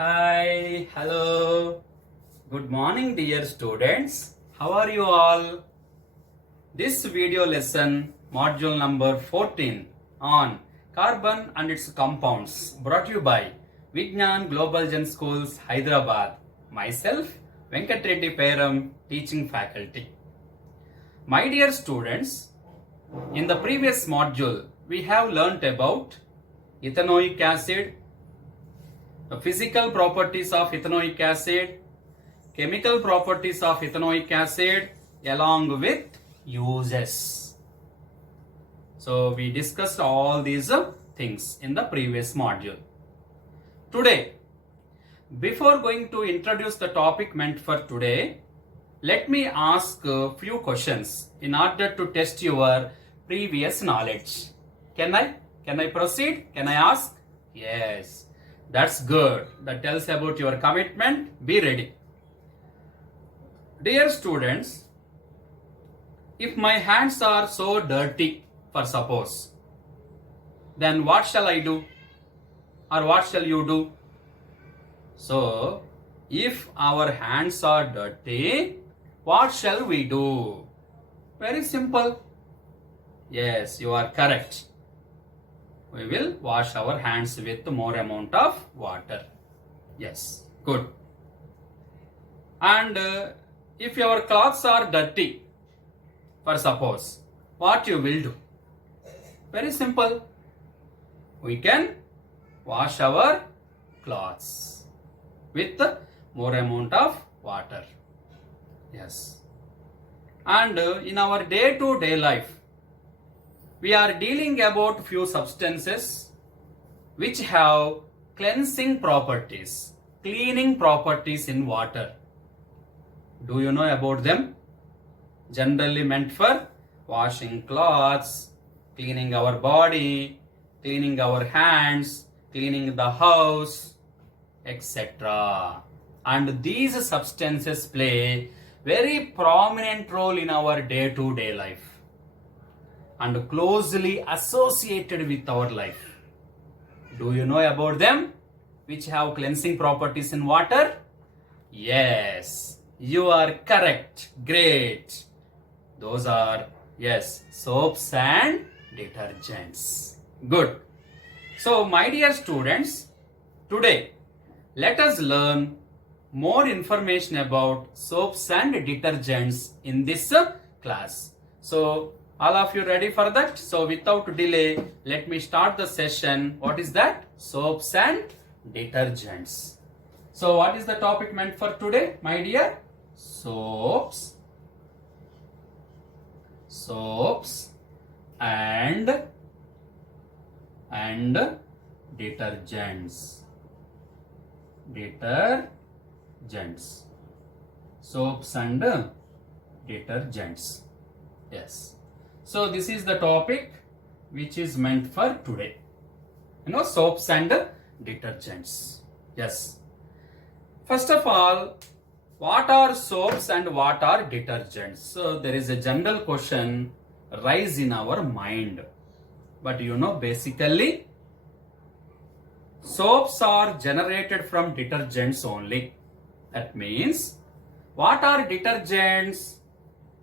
Hi, hello. Good morning, dear students. How are you all? This video lesson, module number 14 on carbon and its compounds, brought to you by Vignan Global Gen Schools, Hyderabad. Myself, Reddy.P, teaching faculty. My dear students, in the previous module, we have learnt about ethanoic acid, the physical properties of ethanoic acid, chemical properties of ethanoic acid, along with uses. So we discussed all these things in the previous module. Today, before going to introduce the topic meant for today, let me ask a few questions in order to test your previous knowledge. Can I proceed? Can I ask? Yes. That's good. That tells about your commitment. Be ready. Dear students, if my hands are so dirty, for suppose, then what shall I do? Or what shall you do? So, if our hands are dirty, what shall we do? Very simple. Yes, you are correct. We will wash our hands with more amount of water. Yes, good. And if your clothes are dirty, for suppose, what you will do? Very simple. We can wash our clothes with more amount of water. Yes. And in our day-to-day life, we are dealing about few substances which have cleansing properties, cleaning properties in water. Do you know about them? Generally meant for washing clothes, cleaning our body, cleaning our hands, cleaning the house, etc. And these substances play very prominent role in our day-to-day life and closely associated with our life. Do you know about them? Which have cleansing properties in water? Yes, you are correct. Great. Those are, yes, soaps and detergents. Good. So, my dear students, today let us learn more information about soaps and detergents in this class. So, all of you ready for that? So without delay, let me start the session. What is that? Soaps and detergents. So what is the topic meant for today, my dear? Soaps and detergents. Soaps and detergents. Yes. So this is the topic which is meant for today. Soaps and detergents. Yes. First of all, what are soaps and what are detergents? So there is a general question rise in our mind. But basically, soaps are generated from detergents only. That means, what are detergents?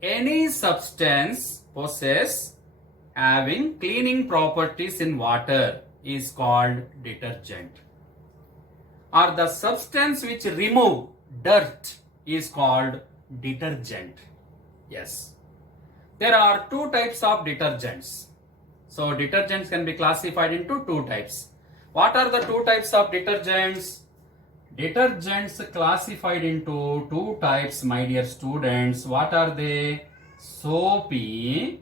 Any substance possess having cleaning properties in water is called detergent. Or the substance which remove dirt is called detergent. Yes. There are two types of detergents. So detergents can be classified into two types. What are the two types of detergents? Detergents classified into two types, my dear students. What are they? Soapy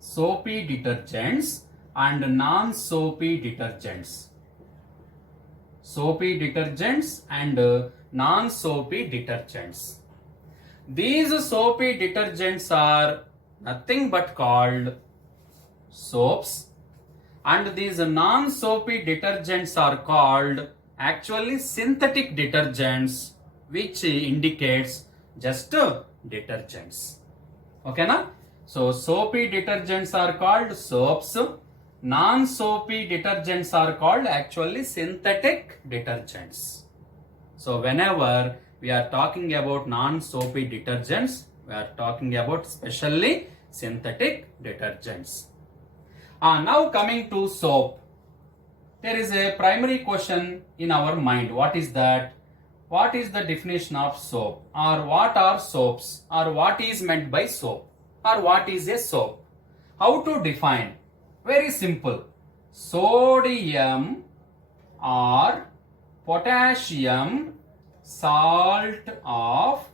detergents and non-soapy detergents. Soapy detergents and non-soapy detergents. These soapy detergents are nothing but called soaps, and these non-soapy detergents are called actually synthetic detergents, which indicates just detergents. Okay na? So soapy detergents are called soaps, non-soapy detergents are called actually synthetic detergents. So whenever we are talking about non-soapy detergents, we are talking about specially synthetic detergents. Now coming to soap. There is a primary question in our mind. What is that? What is the definition of soap? Or what are soaps? Or what is meant by soap? Or what is a soap? How to define? Very simple. Sodium or potassium salt of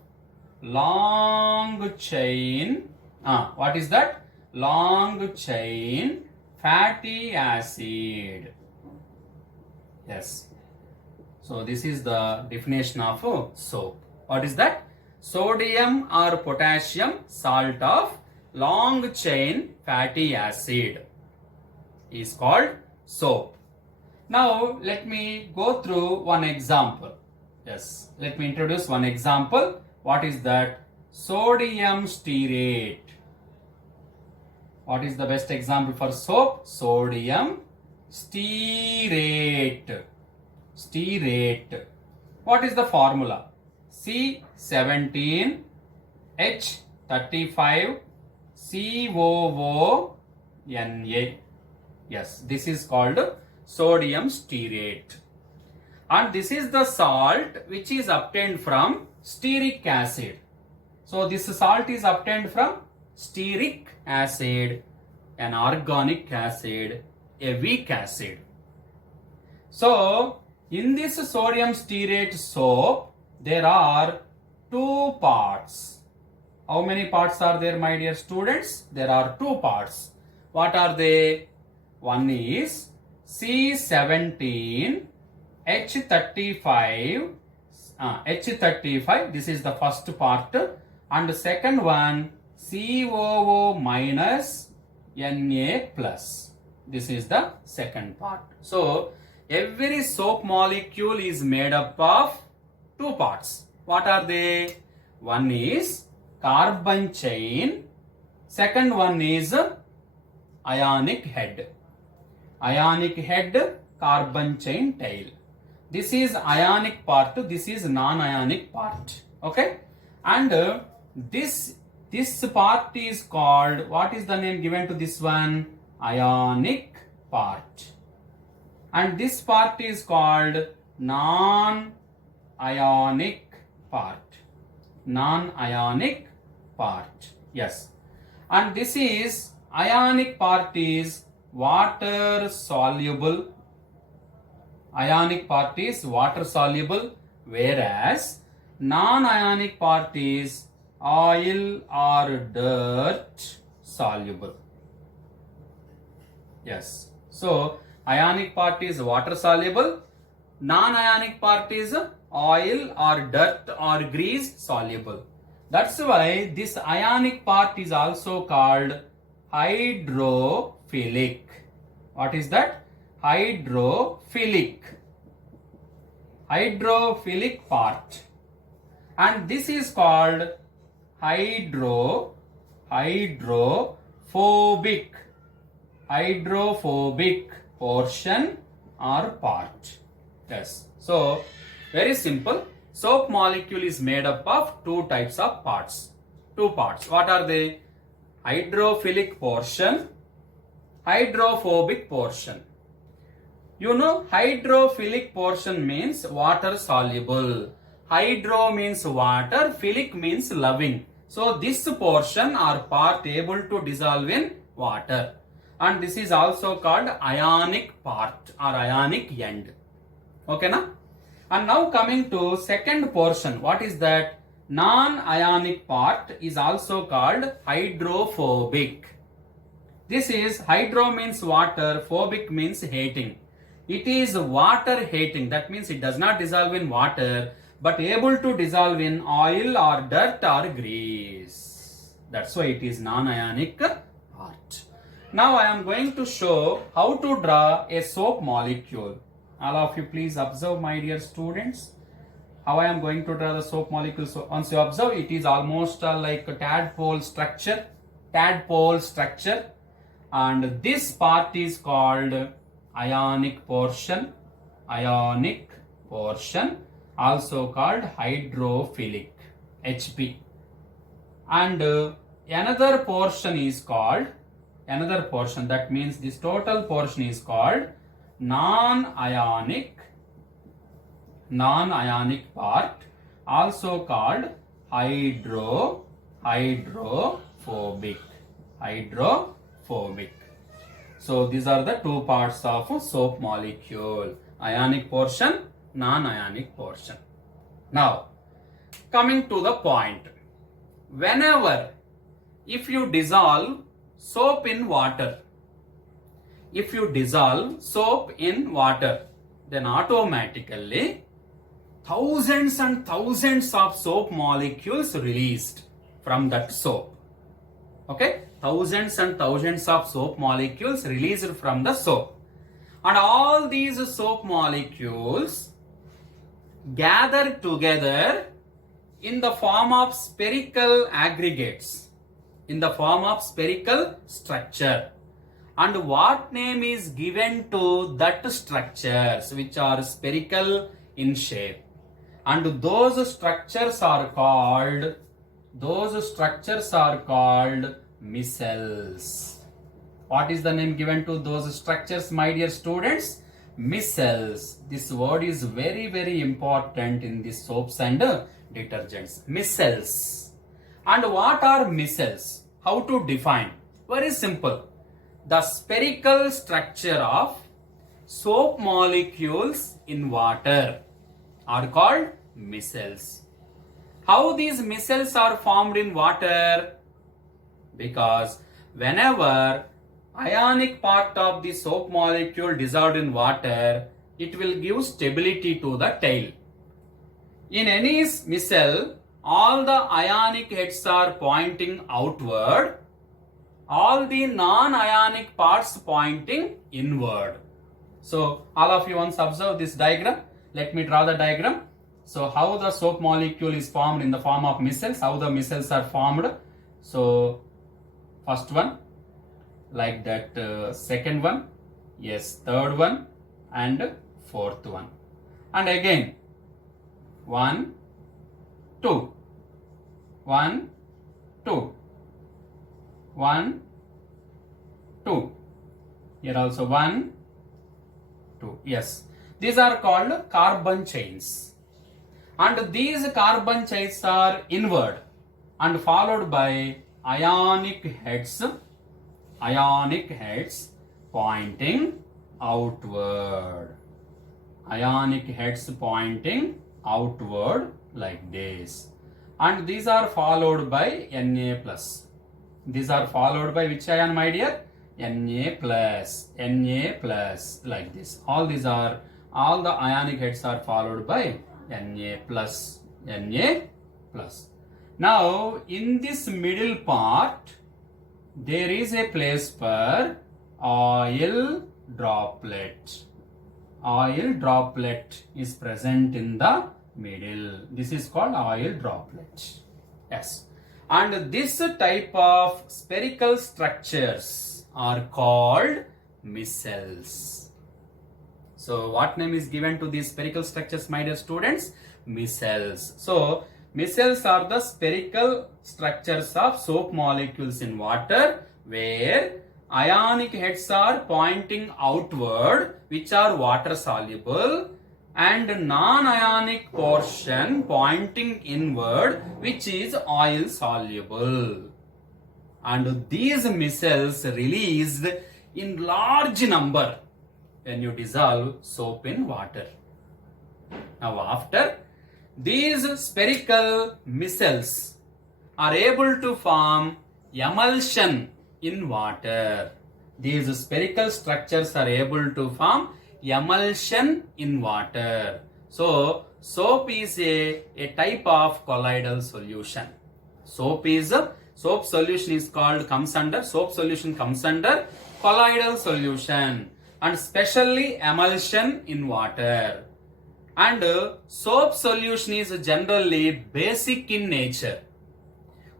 long chain. What is that? Long chain fatty acid. Yes. So this is the definition of soap. What is that? Sodium or potassium salt of long chain fatty acid is called soap. Now let me go through one example. Yes, let me introduce one example. What is that? Sodium stearate. What is the best example for soap? Sodium stearate. Stearate. What is the formula? C17H35 COONA. Yes, this is called sodium stearate. And this is the salt which is obtained from stearic acid. So this salt is obtained from stearic acid, an organic acid, a weak acid. So in this sodium stearate soap, there are two parts. How many parts are there, my dear students? There are two parts. What are they? One is C17H35. H35, this is the first part. And the second one, COO minus Na plus. This is the second part. So every soap molecule is made up of two parts. What are they? One is carbon chain. Second one is ionic head. Ionic head, carbon chain tail. This is ionic part, this is non-ionic part. Okay? And this part is called, what is the name given to this one? Ionic part. And this part is called non-ionic part. Non-ionic part. Yes. And this is, ionic part is water soluble. Ionic part is water soluble, whereas non-ionic part is oil or dirt soluble. Yes. So ionic part is water soluble, non-ionic part is oil or dirt or grease soluble. That's why this ionic part is also called hydrophilic. What is that? Hydrophilic. Hydrophilic part. And this is called hydrophobic. Hydrophobic portion or part. Yes. So very simple. Soap molecule is made up of two types of parts. Two parts. What are they? Hydrophilic portion, hydrophobic portion. You know, hydrophilic portion means water soluble. Hydro means water, philic means loving. So this portion or part able to dissolve in water. And this is also called ionic part or ionic end. Okay na? And now coming to second portion. What is that? Non-ionic part is also called hydrophobic. This is, hydro means water, phobic means hating. It is water hating. That means it does not dissolve in water, but able to dissolve in oil or dirt or grease. That's why it is non-ionic part. Now I am going to show how to draw a soap molecule. All of you please observe, my dear students, how I am going to draw the soap molecule. So once you observe, it is almost like a tadpole structure. Tadpole structure. And this part is called ionic portion. Ionic portion. also called hydrophilic, HP. And another portion, that means this total portion is called non-ionic part, also called hydrophobic. So these are the two parts of a soap molecule: ionic portion, non-ionic portion. Now, coming to the point, whenever if you dissolve soap in water, then automatically thousands and thousands of soap molecules released from that soap. Okay, thousands and thousands of soap molecules released from the soap, and all these soap molecules gather together in the form of spherical aggregates, in the form of spherical structure. And what name is given to that structures which are spherical in shape? And those structures are called micelles. What is the name given to those structures, my dear students? Micelles. This word is very, very important in the soaps and detergents. Micelles. And what are micelles? How to define? Very simple. The spherical structure of soap molecules in water are called micelles. How these micelles are formed in water? Because whenever ionic part of the soap molecule dissolved in water, it will give stability to the tail. In any micelle, all the ionic heads are pointing outward, all the non-ionic parts pointing inward. So all of you once observe this diagram. Let me draw the diagram. So how the soap molecule is formed in the form of micelles, how the micelles are formed. So first one, like that, second one, yes, third one, and fourth one. And again, 1, 2, 1, 2, 1, 2. Here also 1, 2. Yes, these are called carbon chains. And these carbon chains are inward and followed by ionic heads pointing outward. Ionic heads pointing outward like this. And these are followed by Na plus. These are followed by which ion, my dear? Na plus, like this. All the ionic heads are followed by Na plus. Now, in this middle part, there is a place for oil droplet. Oil droplet is present in the middle. This is called oil droplet. Yes. And this type of spherical structures are called micelles. So what name is given to these spherical structures, my dear students? Micelles. So micelles are the spherical structures of soap molecules in water where ionic heads are pointing outward, which are water soluble, and non-ionic portion pointing inward, which is oil soluble. And these micelles released in large number when you dissolve soap in water. Now after, these spherical micelles are able to form emulsion in water. These spherical structures are able to form emulsion in water. So soap is a type of colloidal solution. Soap solution comes under colloidal solution, and specially emulsion in water. And soap solution is generally basic in nature.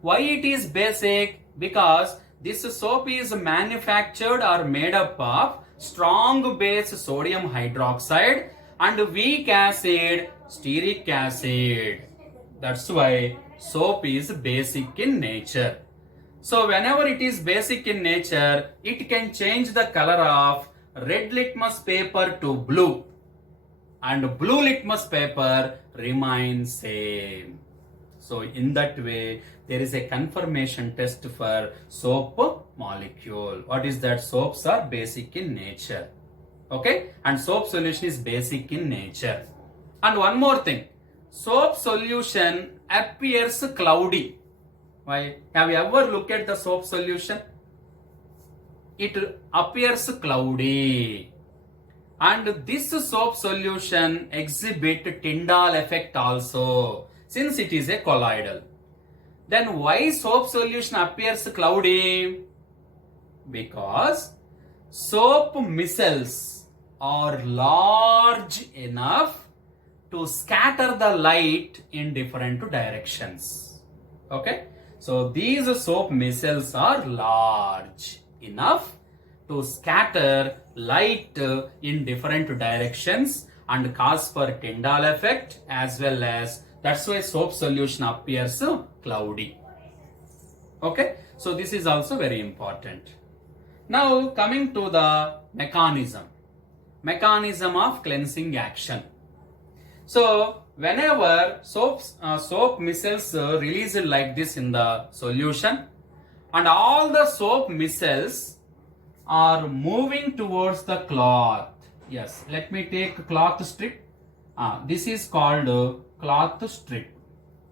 Why it is basic? Because this soap is manufactured or made up of strong base sodium hydroxide and weak acid stearic acid. That's why soap is basic in nature. So whenever it is basic in nature, it can change the color of red litmus paper to blue, and blue litmus paper remains same. So in that way, there is a confirmation test for soap molecule. What is that? Soaps are basic in nature. Okay, and soap solution is basic in nature. And one more thing, soap solution appears cloudy. Why? Have you ever looked at the soap solution? It appears cloudy. And this soap solution exhibit Tyndall effect also, since it is a colloidal. Then why soap solution appears cloudy? Because soap micelles are large enough to scatter the light in different directions. Okay, so these soap micelles are large enough to scatter light in different directions and cause for Tyndall effect, as well as that's why soap solution appears cloudy. Okay, so this is also very important. Now coming to the mechanism of cleansing action. So whenever soap micelles release like this in the solution, and all the soap micelles are moving towards the cloth. Yes, let me take cloth strip. This is called cloth strip.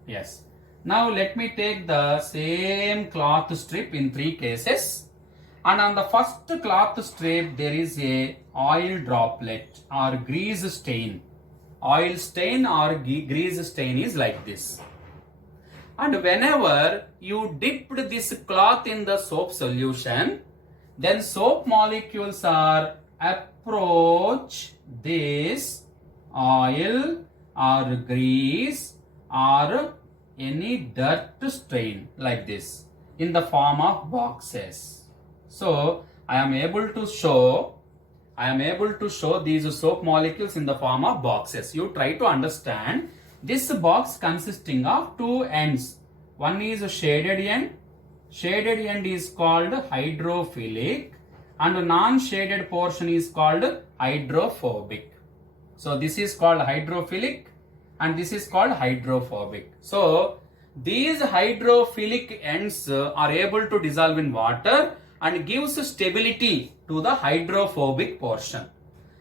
Yes. Now let me take the same cloth strip in 3 cases. And on the first cloth strip, there is a oil droplet or grease stain. Oil stain or grease stain is like this. And whenever you dipped this cloth in the soap solution, then soap molecules are approach this oil or grease or any dirt stain like this in the form of boxes. So I am able to show these soap molecules in the form of boxes. You try to understand this box consisting of 2 ends. One is a shaded end. Shaded end is called hydrophilic, and non-shaded portion is called hydrophobic. So this is called hydrophilic and this is called hydrophobic. So these hydrophilic ends are able to dissolve in water and gives stability to the hydrophobic portion.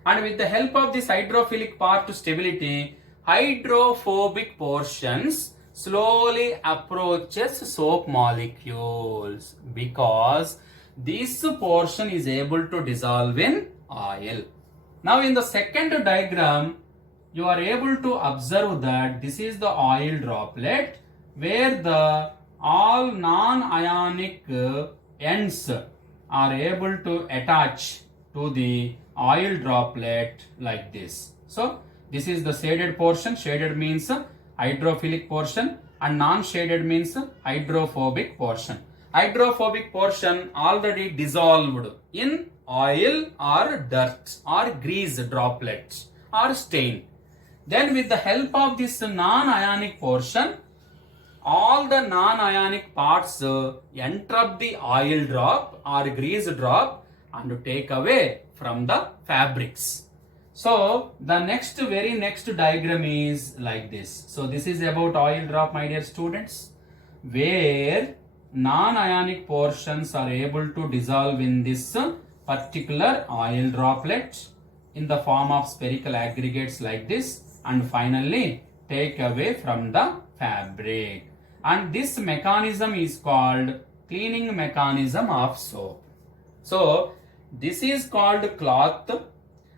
And with the help of this hydrophilic part stability, hydrophobic portions slowly approaches soap molecules because this portion is able to dissolve in oil. Now in the second diagram, you are able to observe that this is the oil droplet where the all non-ionic ends are able to attach to the oil droplet like this. So this is the shaded portion. Shaded means hydrophilic portion and non-shaded means hydrophobic portion. Hydrophobic portion already dissolved in oil or dirt or grease droplets or stain. Then with the help of this non-ionic portion, all the non-ionic parts interrupt the oil drop or grease drop and take away from the fabrics. So the very next diagram is like this. So this is about oil drop, my dear students, where non-ionic portions are able to dissolve in this particular oil droplet in the form of spherical aggregates like this and finally take away from the fabric. And this mechanism is called cleaning mechanism of soap. So this is called cloth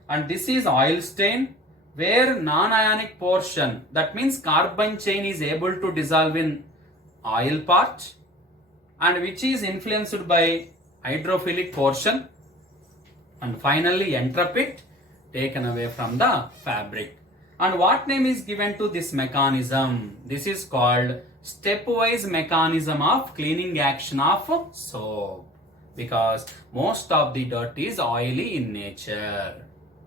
and this is oil stain where non-ionic portion, that means carbon chain, is able to dissolve in oil part and which is influenced by hydrophilic portion and finally interrupt it, taken away from the fabric. And what name is given to this mechanism? This is called stepwise mechanism of cleaning action of soap because most of the dirt is oily in nature.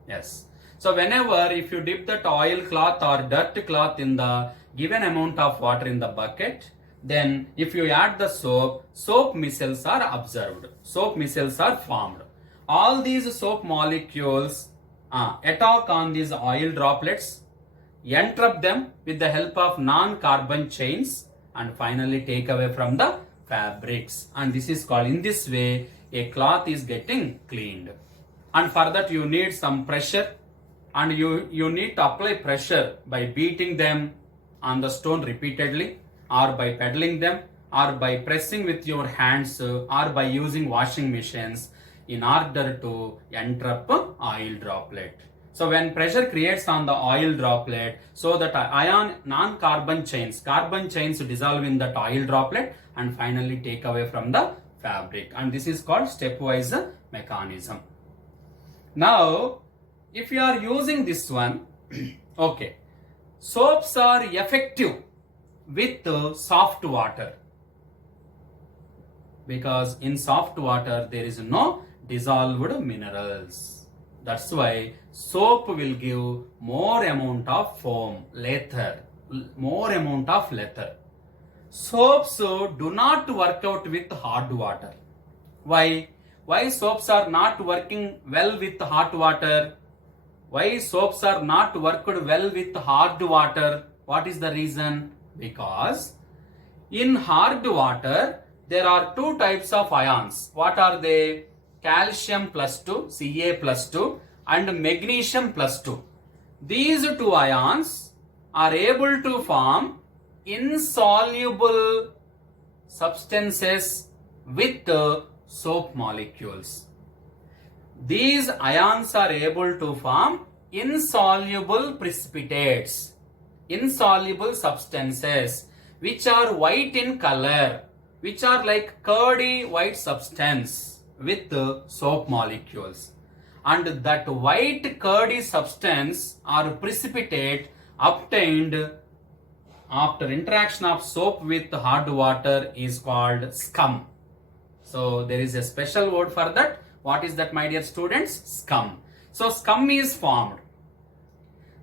Yes. So whenever if you dip that oil cloth or dirt cloth in the given amount of water in the bucket, then if you add the soap, soap micelles are observed. Soap micelles are formed. All these soap molecules attack on these oil droplets, entrap them with the help of non-carbon chains, and finally take away from the fabrics. And this is called, in this way, a cloth is getting cleaned. And for that you need some pressure, and you need to apply pressure by beating them on the stone repeatedly, or by pedaling them, or by pressing with your hands, or by using washing machines in order to entrap oil droplet. So when pressure creates on the oil droplet, so that carbon chains dissolve in that oil droplet and finally take away from the fabric. And this is called stepwise mechanism. Now, if you are using this one, okay, soaps are effective with soft water, because in soft water there is no dissolved minerals. That's why soap will give more amount of foam, more amount of leather. Soaps do not work out with hot water. Why? Why soaps are not working well with hot water? Why soaps are not worked well with hard water? What is the reason? Because in hard water there are two types of ions. What are they? Calcium +2, Ca +2, and magnesium +2. These two ions are able to form insoluble substances with soap molecules. These ions are able to form insoluble precipitates, insoluble substances which are white in color, which are like curdy white substance with soap molecules. And that white curdy substance or precipitate obtained after interaction of soap with hard water is called scum. So there is a special word for that. What is that, my dear students? Scum. So scum is formed.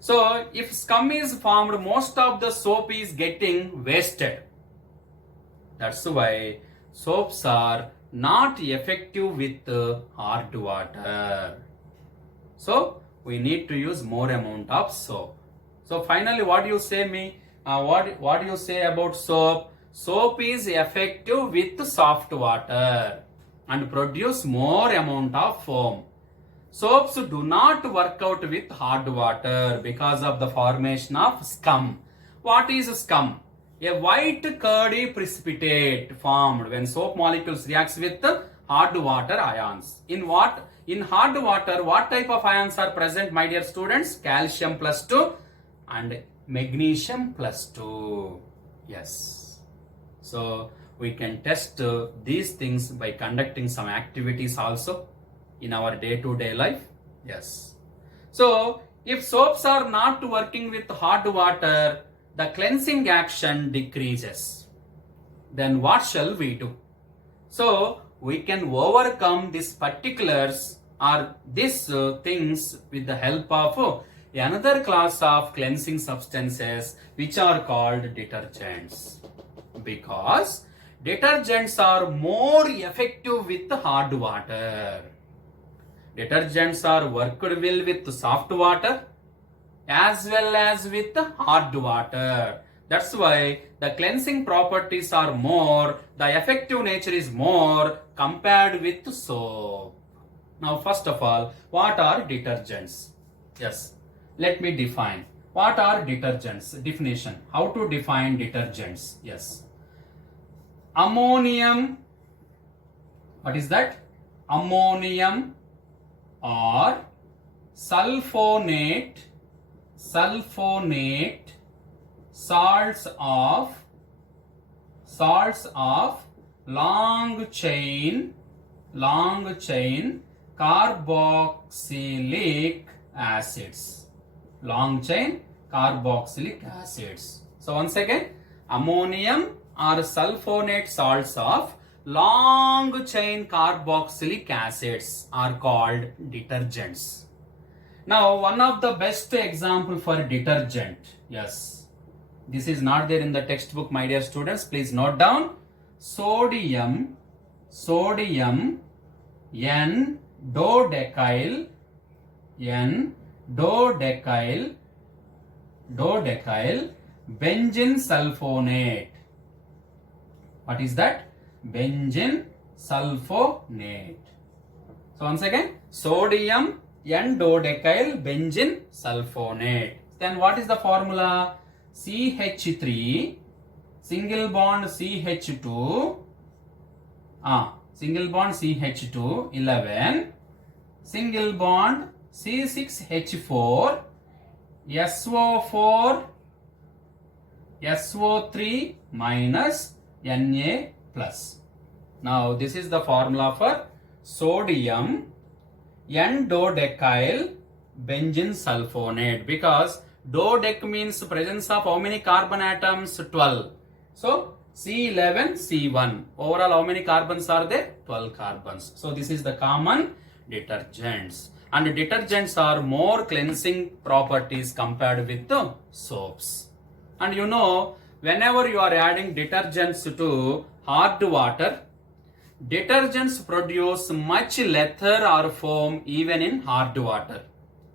So if scum is formed, most of the soap is getting wasted. That's why soaps are not effective with hard water. So we need to use more amount of soap. So finally, what do you say me? What do you say about soap? Soap is effective with soft water and produce more amount of foam. Soaps do not work out with hard water because of the formation of scum. What is scum? A white curdy precipitate formed when soap molecules reacts with hard water ions. In hard water, what type of ions are present, my dear students? Calcium +2 and magnesium +2. Yes. So we can test these things by conducting some activities also in our day-to-day life. Yes. So if soaps are not working with hard water, the cleansing action decreases. Then what shall we do? So we can overcome these particulars or these things with the help of another class of cleansing substances which are called detergents. Because detergents are more effective with hard water. Detergents are worked well with soft water as well as with hard water. That's why the cleansing properties are more, the effective nature is more compared with soap. Now first of all, what are detergents? Yes, let me define. What are detergents? Definition. How to define detergents? Yes. Ammonium. What is that? Ammonium or sulfonate salts of long chain carboxylic acids. Long chain carboxylic acids. So once again, ammonium or sulfonate salts of long chain carboxylic acids are called detergents. Now, one of the best example for detergent. Yes, this is not there in the textbook, my dear students. Please note down. Sodium N-dodecyl benzene sulfonate. What is that? Benzene sulfonate. So once again, sodium N-dodecyl benzene sulfonate. Then what is the formula? CH3 single bond CH2 single bond CH2 11 single bond C6H4 SO4 SO3 minus Na plus. Now this is the formula for sodium N-dodecyl benzene sulfonate, because dodec means presence of how many carbon atoms? 12. So C11 C1, overall how many carbons are there? 12 carbons. So this is the common detergents, and detergents are more cleansing properties compared with the soaps. And you know, whenever you are adding detergents to hard water, detergents produce much leather or foam even in hard water.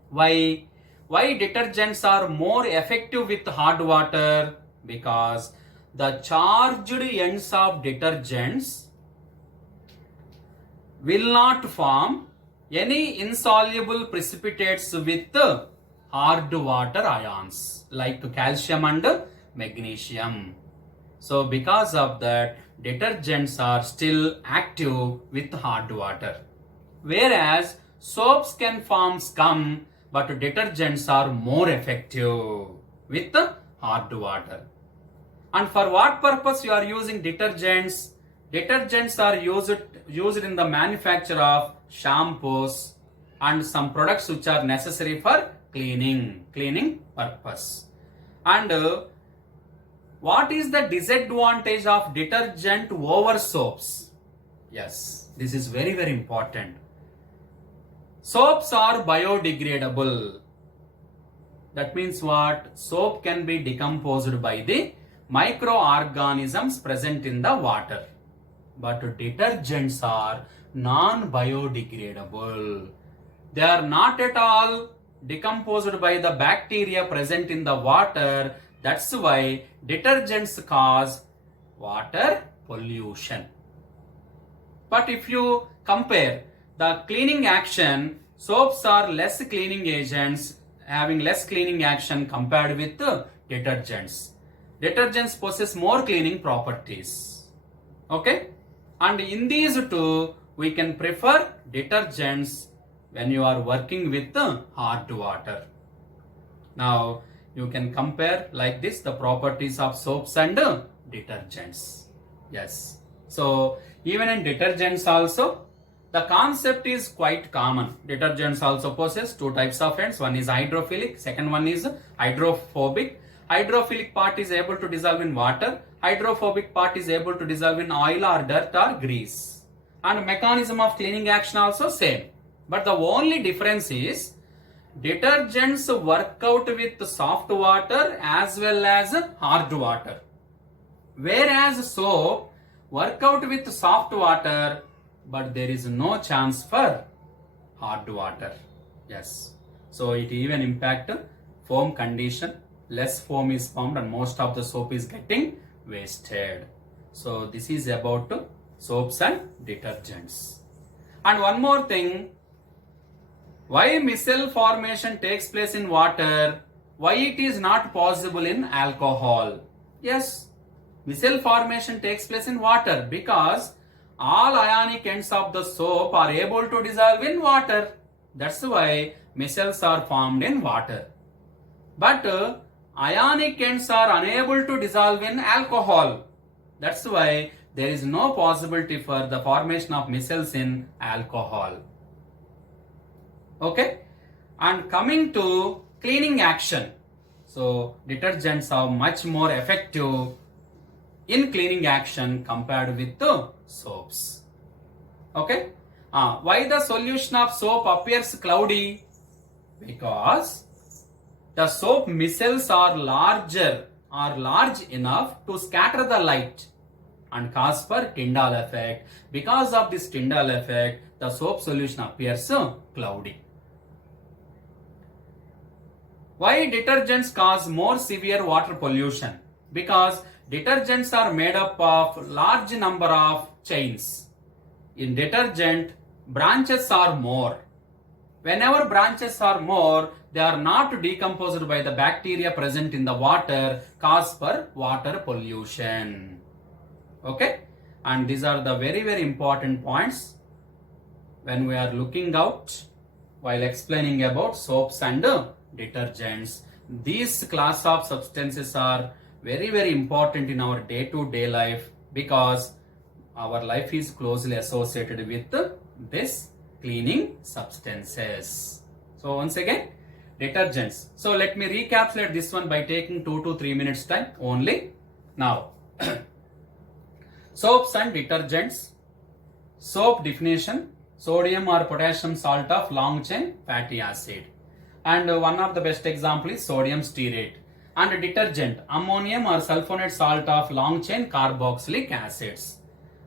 Why detergents are more effective with hard water? Because the charged ends of detergents will not form any insoluble precipitates with hard water ions like calcium and magnesium. So because of that, detergents are still active with hard water. Whereas soaps can form scum, but detergents are more effective with hard water. And for what purpose you are using detergents? Detergents are used in the manufacture of shampoos and some products which are necessary for cleaning purpose. And what is the disadvantage of detergent over soaps? Yes, this is very, very important. Soaps are biodegradable. That means what? Soap can be decomposed by the microorganisms present in the water. But detergents are non-biodegradable. They are not at all decomposed by the bacteria present in the water. That's why detergents cause water pollution. But if you compare the cleaning action, soaps are less cleaning agents, having less cleaning action compared with detergents. Detergents possess more cleaning properties. Okay? And in these two, we can prefer detergents when you are working with hard water. Now, you can compare like this the properties of soaps and detergents. Yes. So, even in detergents also, the concept is quite common. Detergents also possess two types of ends. One is hydrophilic, second one is hydrophobic. Hydrophilic part is able to dissolve in water. Hydrophobic part is able to dissolve in oil or dirt or grease. And mechanism of cleaning action also same. But the only difference is detergents work out with soft water as well as hard water. Whereas soap work out with soft water, but there is no chance for hard water. Yes. So it even impact foam condition. Less foam is formed and most of the soap is getting wasted. So this is about soaps and detergents. And one more thing, why micelle formation takes place in water, why it is not possible in alcohol? Yes, micelle formation takes place in water because all ionic ends of the soap are able to dissolve in water. That's why micelles are formed in water. But ionic ends are unable to dissolve in alcohol. That's why there is no possibility for the formation of micelles in alcohol. Okay? And coming to cleaning action. So, detergents are much more effective in cleaning action compared with the soaps. Okay? Why the solution of soap appears cloudy? Because the soap missiles are large enough to scatter the light and cause for Tyndall effect. Because of this Tyndall effect, the soap solution appears cloudy. Why detergents cause more severe water pollution? Because detergents are made up of large number of chains. In detergent, branches are more. Whenever branches are more, they are not decomposed by the bacteria present in the water, cause for water pollution. Okay? And these are the very, very important points when we are looking out while explaining about soaps and detergents. These class of substances are very, very important in our day-to-day life because our life is closely associated with this cleaning substances. So once again, detergents. So let me recapitulate this one by taking 2 to 3 minutes time only. Now, soaps and detergents. Soap definition: sodium or potassium salt of long chain fatty acid. And one of the best example is sodium stearate. And detergent: ammonium or sulfonate salt of long chain carboxylic acids.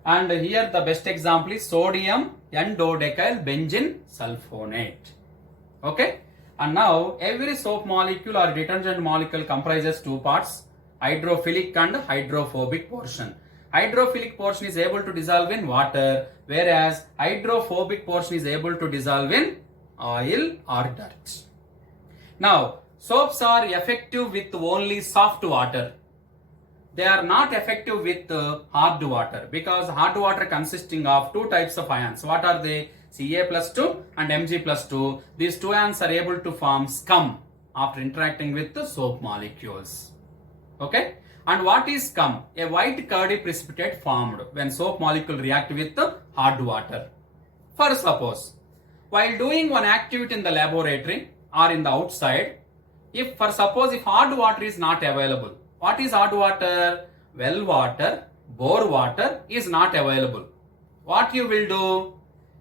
And here the best example is sodium N-dodecyl benzene sulfonate. Okay? And now every soap molecule or detergent molecule comprises two parts: hydrophilic and hydrophobic portion. Hydrophilic portion is able to dissolve in water, whereas hydrophobic portion is able to dissolve in oil or dirt. Now, soaps are effective with only soft water. They are not effective with hard water because hard water consisting of two types of ions. What are they? Ca+2 and Mg+2. These two ions are able to form scum after interacting with the soap molecules. Okay? And what is scum? A white curdy precipitate formed when soap molecule react with the hard water. For suppose, while doing one activity in the laboratory or in the outside, if hard water is not available. What is hard water? Well water, bore water is not available. What you will do?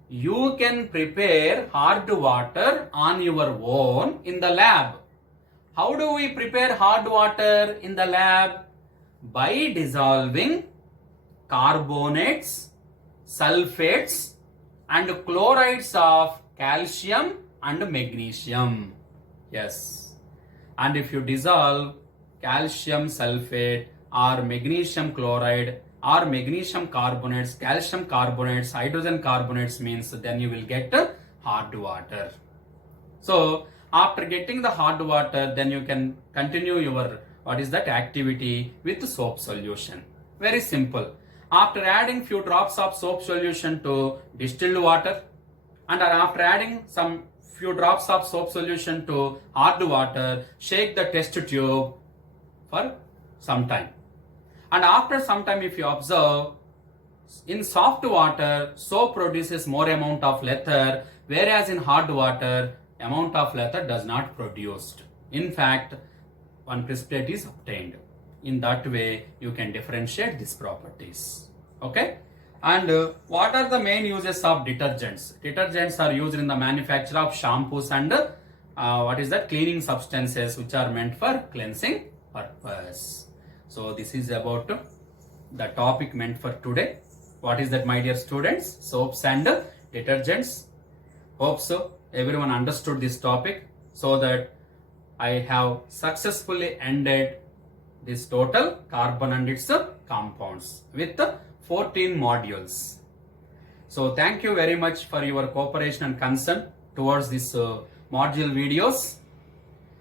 You can prepare hard water on your own in the lab. How do we prepare hard water in the lab? By dissolving carbonates, sulfates and chlorides of calcium and magnesium. Yes. And if you dissolve calcium sulfate or magnesium chloride or magnesium carbonates, calcium carbonates, hydrogen carbonates means then you will get hard water. So after getting the hard water, then you can continue your activity with soap solution. Very simple. After adding few drops of soap solution to distilled water and after adding some few drops of soap solution to hard water, shake the test tube for some time. And after some time, if you observe, in soft water, soap produces more amount of leather, whereas in hard water, amount of leather does not produced. In fact, one precipitate is obtained. In that way, you can differentiate these properties. Okay? And what are the main uses of detergents? Detergents are used in the manufacture of shampoos and cleaning substances which are meant for cleansing purpose. So this is about the topic meant for today. What is that, my dear students? Soaps and detergents. Hope so everyone understood this topic so that I have successfully ended this total carbon and its compounds with 14 modules. So thank you very much for your cooperation and concern towards this module videos.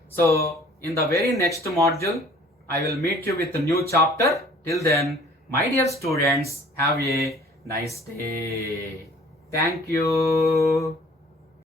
So in the very next module, I will meet you with a new chapter. Till then, my dear students, have a nice day. Thank you.